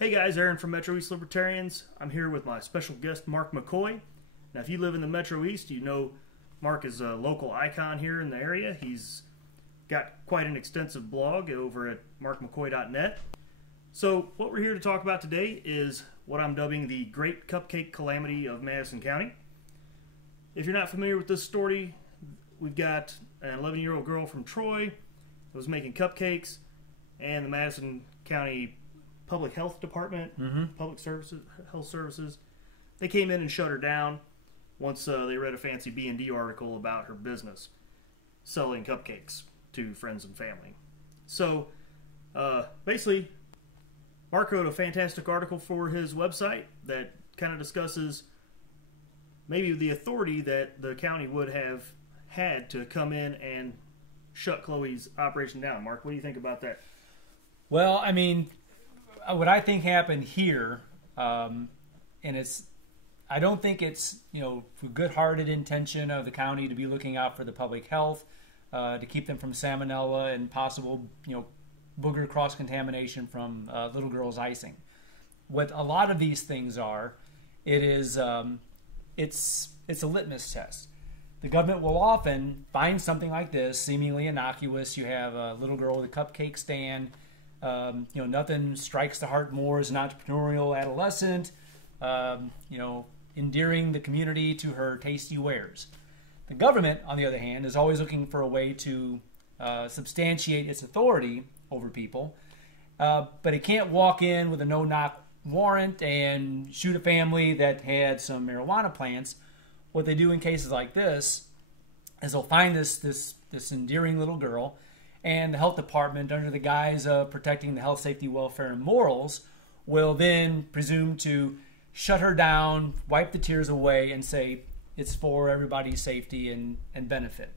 Hey guys, Aaron from Metro East Libertarians. I'm here with my special guest, Marc MkKoy. Now, if you live in the Metro East, you know Marc is a local icon here in the area. He's got quite an extensive blog over at marcmkkoy.net. So, what we're here to talk about today is what I'm dubbing the Great Cupcake Calamity of Madison County. If you're not familiar with this story, we've got an 11-year-old girl from Troy that was making cupcakes, and the Madison County Public Health Department, Public Services, Health Services, they came in and shut her down once they read a fancy B&D article about her business selling cupcakes to friends and family. So, basically, Marc wrote a fantastic article for his website that kind of discusses maybe the authority that the county would have had to come in and shut Chloe's operation down. Marc, what do you think about that? Well, I mean, what I think happened here, and I don't think it's, good-hearted intention of the county to be looking out for the public health, to keep them from salmonella and possible, booger cross-contamination from little girls' icing. What a lot of these things are, it's a litmus test. The government will often find something like this, seemingly innocuous. You have a little girl with a cupcake stand. Nothing strikes the heart more as an entrepreneurial adolescent, endearing the community to her tasty wares. The government, on the other hand, is always looking for a way to substantiate its authority over people, but it can't walk in with a no-knock warrant and shoot a family that had some marijuana plants. What they do in cases like this is they'll find this endearing little girl, and the health department, under the guise of protecting the health, safety, welfare, and morals, will then presume to shut her down, wipe the tears away, and say it's for everybody's safety and benefit.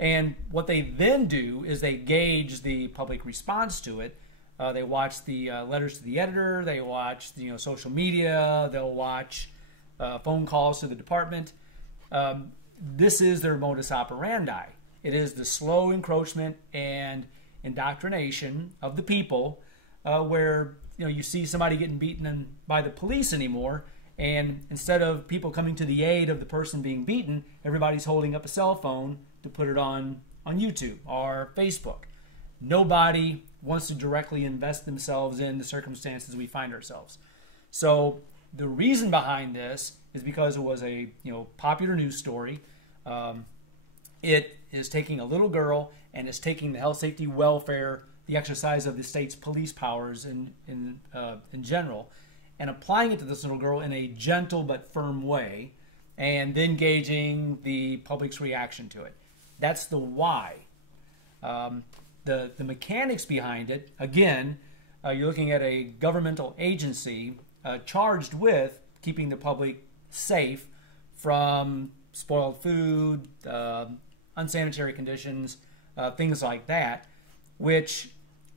And what they then do is they gauge the public response to it. They watch the letters to the editor, they watch the social media, they'll watch phone calls to the department. This is their modus operandi. It is the slow encroachment and indoctrination of the people, where you see somebody getting beaten by the police anymore, and instead of people coming to the aid of the person being beaten, everybody's holding up a cell phone to put it on YouTube or Facebook. Nobody wants to directly invest themselves in the circumstances we find ourselves. So the reason behind this is because it was a popular news story. It is taking a little girl and is taking the health, safety, welfare, the exercise of the state's police powers in general, and applying it to this little girl in a gentle but firm way, and then gauging the public's reaction to it. That's the why. The mechanics behind it, again, you're looking at a governmental agency charged with keeping the public safe from spoiled food, unsanitary conditions, things like that, which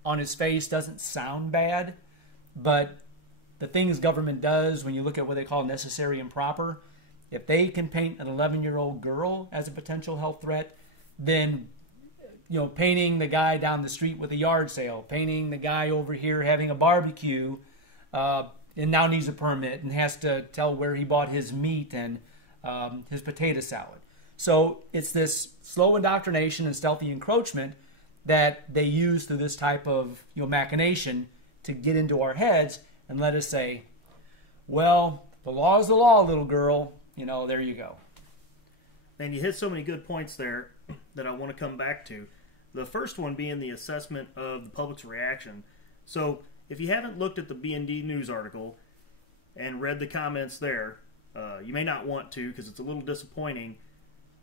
on its face doesn't sound bad, but the things government does when you look at what they call necessary and proper, if they can paint an 11-year-old girl as a potential health threat, then painting the guy down the street with a yard sale, painting the guy over here having a barbecue, and now needs a permit and has to tell where he bought his meat and his potato salad. So it's this slow indoctrination and stealthy encroachment that they use through this type of machination to get into our heads and let us say, well, the law is the law, little girl. There you go. And you hit so many good points there that I want to come back to. The first one being the assessment of the public's reaction. So if you haven't looked at the B&D news article and read the comments there, you may not want to because it's a little disappointing.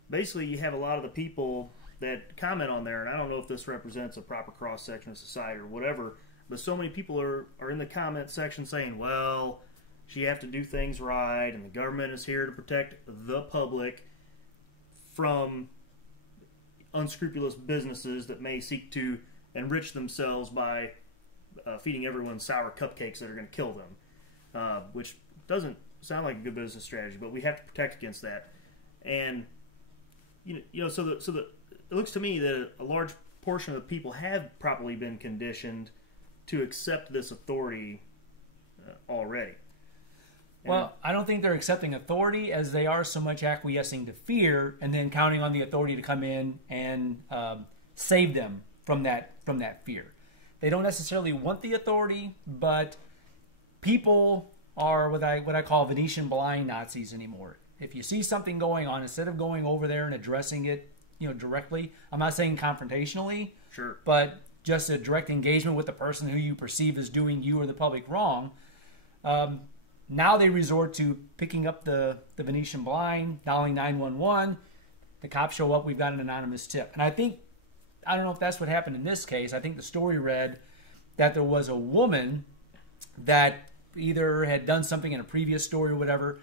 Basically, you have a lot of the people that comment on there, and I don't know if this represents a proper cross-section of society or whatever, but so many people are in the comment section saying, well, she have to do things right, and the government is here to protect the public from unscrupulous businesses that may seek to enrich themselves by feeding everyone sour cupcakes that are going to kill them, which doesn't sound like a good business strategy, but we have to protect against that. And so it looks to me that a large portion of the people have properly been conditioned to accept this authority already. Well, I don't think they're accepting authority as they are so much acquiescing to fear and then counting on the authority to come in and save them from that fear. They don't necessarily want the authority, but people are what I call Venetian blind Nazis anymore. If you see something going on, instead of going over there and addressing it, directly, I'm not saying confrontationally, sure, but just a direct engagement with the person who you perceive as doing you or the public wrong. Now they resort to picking up the Venetian blind, dialing 911. The cops show up. We've got an anonymous tip. And I don't know if that's what happened in this case. I think the story read that there was a woman that either had done something in a previous story or whatever.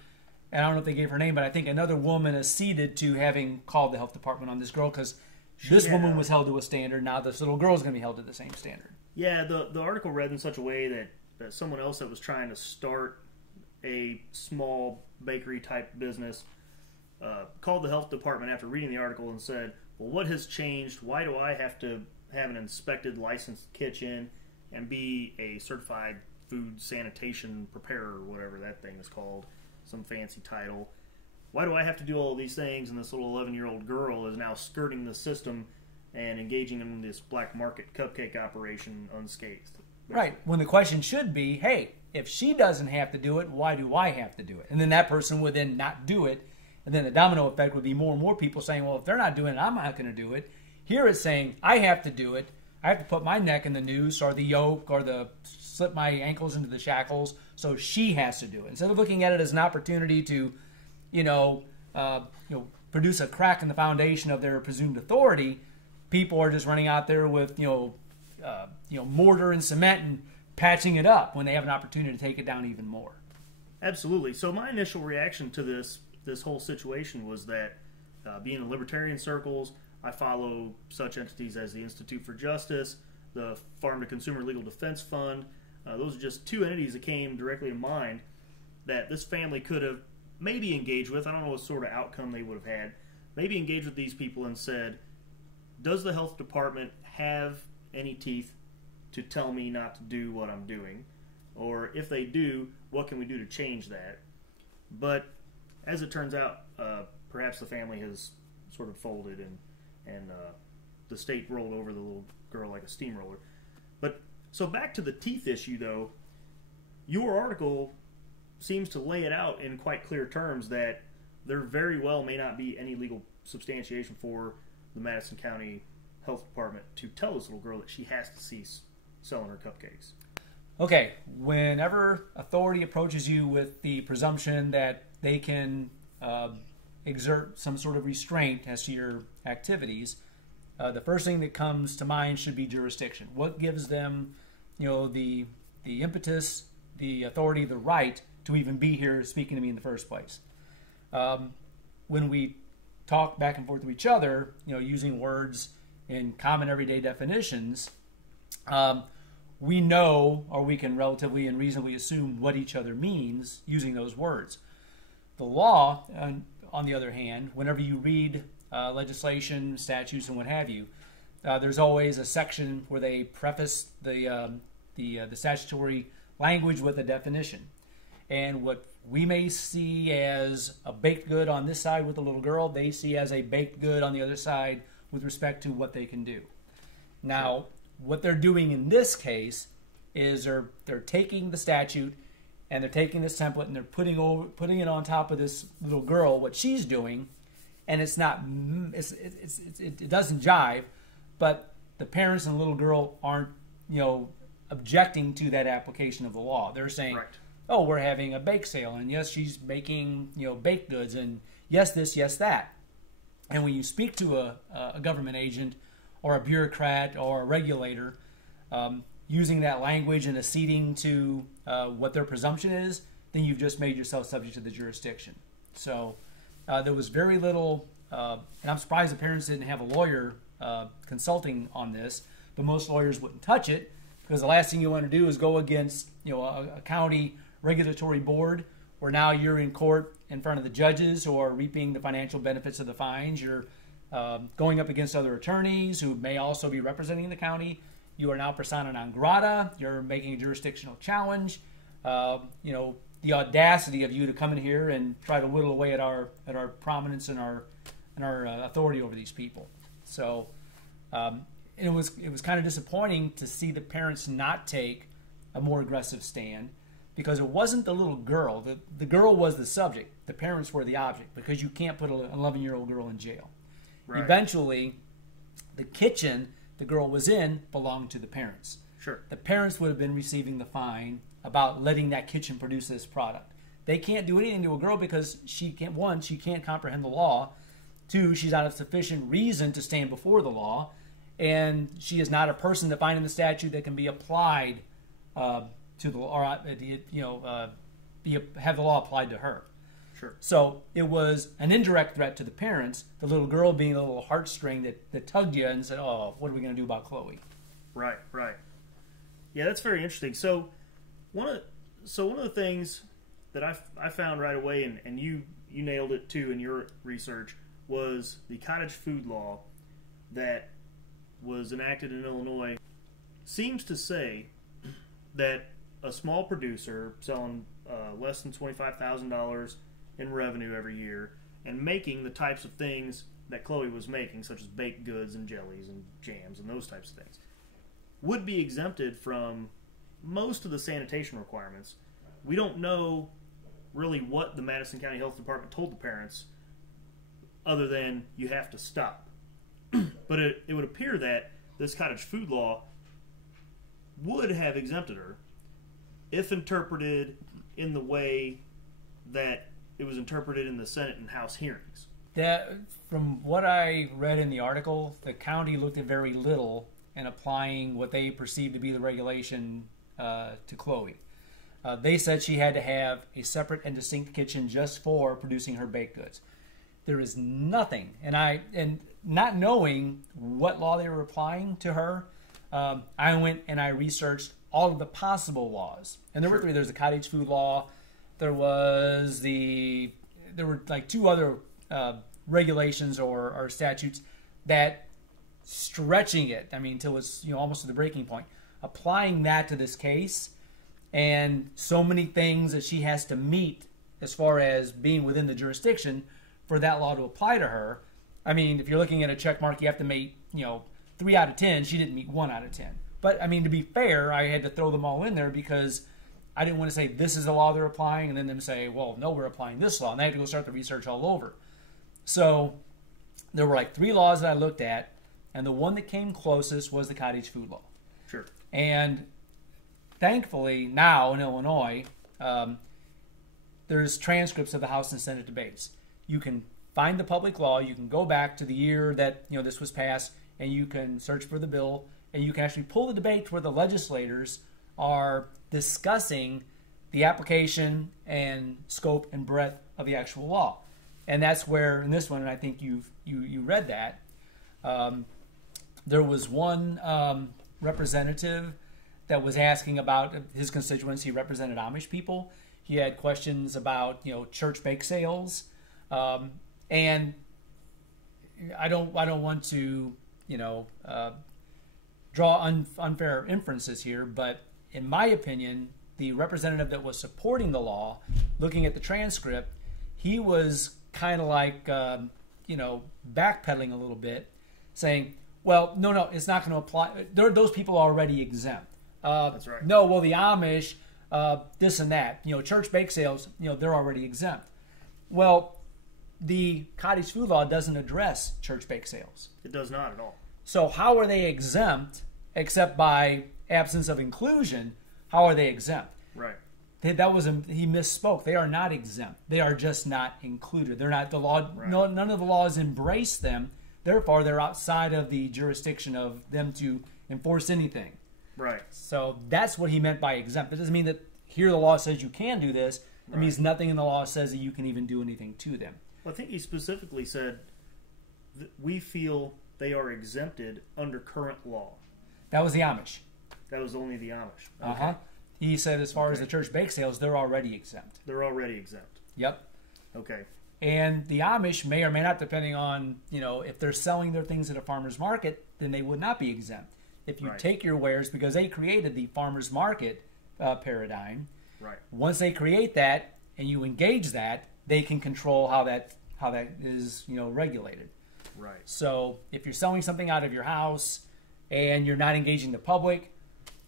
And I don't know if they gave her name, but I think another woman acceded to having called the health department on this girl because this woman was held to a standard. Now this little girl is going to be held to the same standard. Yeah, the article read in such a way that someone else that was trying to start a small bakery type business called the health department after reading the article and said, well, what has changed? Why do I have to have an inspected licensed kitchen and be a certified food sanitation preparer or whatever that thing is called, some fancy title? Why do I have to do all these things and this little 11-year-old girl is now skirting the system and engaging in this black market cupcake operation unscathed? Basically. Right, when the question should be, hey, if she doesn't have to do it, why do I have to do it? And then that person would then not do it. And then the domino effect would be more and more people saying, well, if they're not doing it, I'm not going to do it. Here it's saying, I have to do it. I have to put my neck in the noose or the yoke or slip my ankles into the shackles, so she has to do it. Instead of looking at it as an opportunity to, produce a crack in the foundation of their presumed authority, people are just running out there with, mortar and cement and patching it up when they have an opportunity to take it down even more. Absolutely. So my initial reaction to this whole situation was that being in libertarian circles, I follow such entities as the Institute for Justice, the Farm to Consumer Legal Defense Fund. Those are just two entities that came directly to mind that this family could have maybe engaged with. I don't know what sort of outcome they would have had. Maybe engaged with these people and said, does the health department have any teeth to tell me not to do what I'm doing? Or if they do, what can we do to change that? But as it turns out, perhaps the family has sort of folded and the state rolled over the little girl like a steamroller. But so back to the teeth issue, though, your article seems to lay it out in quite clear terms that there very well may not be any legal substantiation for the Madison County Health Department to tell this little girl that she has to cease selling her cupcakes. Okay, whenever authority approaches you with the presumption that they can exert some sort of restraint as to your activities, the first thing that comes to mind should be jurisdiction. What gives them, the impetus, the authority, the right to even be here speaking to me in the first place? When we talk back and forth to each other, using words in common everyday definitions, we know, or we can relatively and reasonably assume what each other means using those words. The law, on the other hand, whenever you read legislation, statutes, and what have you, there's always a section where they preface the statutory language with a definition. And what we may see as a baked good on this side with the little girl, they see as a baked good on the other side with respect to what they can do. Now, what they're doing in this case is they're taking the statute and they're taking this template and they're putting it on top of this little girl, what she's doing, and it doesn't jive, but the parents and the little girl aren't objecting to that application of the law. They're saying, right, oh, we're having a bake sale, and yes, she's making baked goods, and yes this, yes that. And when you speak to a government agent or a bureaucrat or a regulator, using that language and acceding to what their presumption is, then you've just made yourself subject to the jurisdiction. So there was very little, and I'm surprised the parents didn't have a lawyer consulting on this, but most lawyers wouldn't touch it because the last thing you want to do is go against a county regulatory board where now you're in court in front of the judges who are reaping the financial benefits of the fines. You're going up against other attorneys who may also be representing the county. You are now persona non grata. You're making a jurisdictional challenge. you know, the audacity of you to come in here and try to whittle away at our prominence and our authority over these people. So it was kind of disappointing to see the parents not take a more aggressive stand, because it wasn't the little girl. The girl was the subject. The parents were the object, because you can't put an 11-year-old girl in jail. Right. Eventually, the kitchen the girl was in belonged to the parents. Sure. The parents would have been receiving the fine about letting that kitchen produce this product. They can't do anything to a girl because she can't, one, she can't comprehend the law. Two, she's not of sufficient reason to stand before the law. And she is not a person defined in the statute that can be applied to the law, or have the law applied to her. Sure. So it was an indirect threat to the parents, the little girl being a little heartstring that tugged you and said, oh, what are we going to do about Chloe? Right, right. Yeah, that's very interesting. So one of the things that I found right away, and you nailed it too in your research, was the cottage food law that was enacted in Illinois seems to say that a small producer selling less than $25,000 in revenue every year and making the types of things that Chloe was making, such as baked goods and jellies and jams and those types of things, would be exempted from most of the sanitation requirements. We don't know really what the Madison County Health Department told the parents, other than you have to stop. But it would appear that this cottage food law would have exempted her if interpreted in the way that it was interpreted in the Senate and House hearings. That, from what I read in the article, the county looked at very little in applying what they perceived to be the regulation to Chloe. They said she had to have a separate and distinct kitchen just for producing her baked goods. There is nothing, and not knowing what law they were applying to her, I went and I researched all of the possible laws. And there were three. There's the cottage food law. There were like two other regulations or statutes that stretching it, I mean, till it's almost to the breaking point. Applying that to this case, and so many things that she has to meet as far as being within the jurisdiction for that law to apply to her. I mean, if you're looking at a check mark, you have to make 3 out of 10. She didn't meet 1 out of 10. But I mean, to be fair, I had to throw them all in there because I didn't want to say this is the law they're applying and then them say, well, no, we're applying this law, and I had to go start the research all over. So there were like 3 laws that I looked at, and the one that came closest was the cottage food law. Sure. And thankfully now in Illinois, there's transcripts of the House and Senate debates. You can find the public law, you can go back to the year that this was passed, and you can search for the bill, and you can actually pull the debate where the legislators are discussing the application and scope and breadth of the actual law. And that's where, in this one, and I think you read that, there was one representative that was asking about his constituents. He represented Amish people. He had questions about church bake sales, and I don't want to draw unfair inferences here, but in my opinion, the representative that was supporting the law, looking at the transcript, he was kind of like backpedaling a little bit, saying, well, no, it's not going to apply. Those people are already exempt. That's right. No, well, the Amish, this and that. Church bake sales, they're already exempt. Well, the cottage food law doesn't address church bake sales. It does not at all. So how are they exempt, except by absence of inclusion? How are they exempt? Right. He misspoke. They are not exempt. They are just not included. They're not the law. Right. No, none of the laws embrace them. Therefore, they're outside of the jurisdiction of them to enforce anything. Right. So that's what he meant by exempt. It doesn't mean that here the law says you can do this. It means nothing in the law says that you can even do anything to them. Well, I think he specifically said that we feel they are exempted under current law. That was the Amish. That was only the Amish. Okay. Uh-huh. He said as far as the church bake sales, they're already exempt. They're already exempt. Yep. Okay. And the Amish may or may not, depending on, if they're selling their things at a farmer's market, then they would not be exempt. If you take your wares, because they created the farmer's market paradigm, Right. Once they create that and you engage that, they can control how that is, regulated. Right. So if you're selling something out of your house and you're not engaging the public,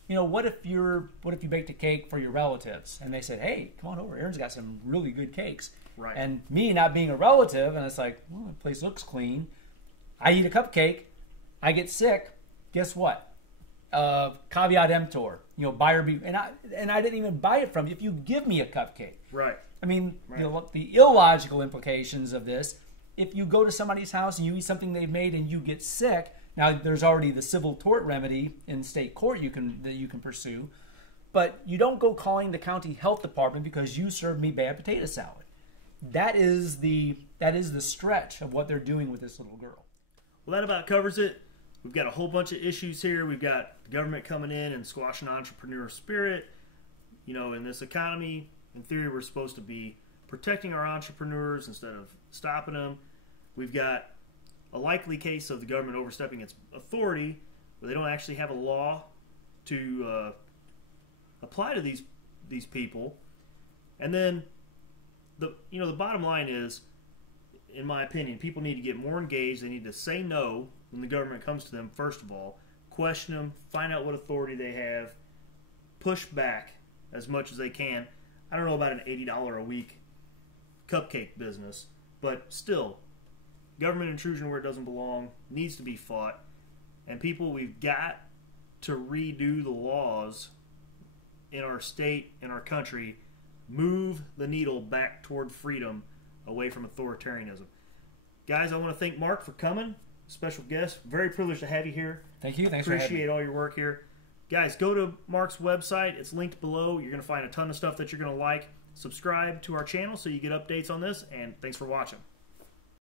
what if you baked a cake for your relatives and they said, "Hey, come on over. Aaron's got some really good cakes." Right. And me not being a relative, and it's like, well, the place looks clean. I eat a cupcake, I get sick. Guess what? Caveat emptor. Buyer be, and I didn't even buy it from you if you give me a cupcake. Right. I mean, Right. The illogical implications of this. If you go to somebody's house and you eat something they've made and you get sick, now there's already the civil tort remedy in state court that you can pursue, but you don't go calling the county health department because you served me bad potato salad. That is the stretch of what they're doing with this little girl. Well, that about covers it. We've got a whole bunch of issues here. We've got the government coming in and squashing entrepreneur spirit. In this economy, in theory, we're supposed to be protecting our entrepreneurs instead of stopping them. We've got a likely case of the government overstepping its authority, where they don't actually have a law to apply to these people. And then the bottom line is, in my opinion, people need to get more engaged. They need to say no when the government comes to them. First of all, question them, find out what authority they have, push back as much as they can. I don't know about an $80 a week cupcake business, but still, government intrusion where it doesn't belong needs to be fought. And people, we've got to redo the laws in our state, in our country, move the needle back toward freedom, away from authoritarianism. Guys, I want to thank Mark for coming. Special guest. Very privileged to have you here. Thank you. Thanks for having me. Appreciate all your work here. Guys, go to Mark's website. It's linked below. You're going to find a ton of stuff that you're going to like. Subscribe to our channel so you get updates on this, and thanks for watching.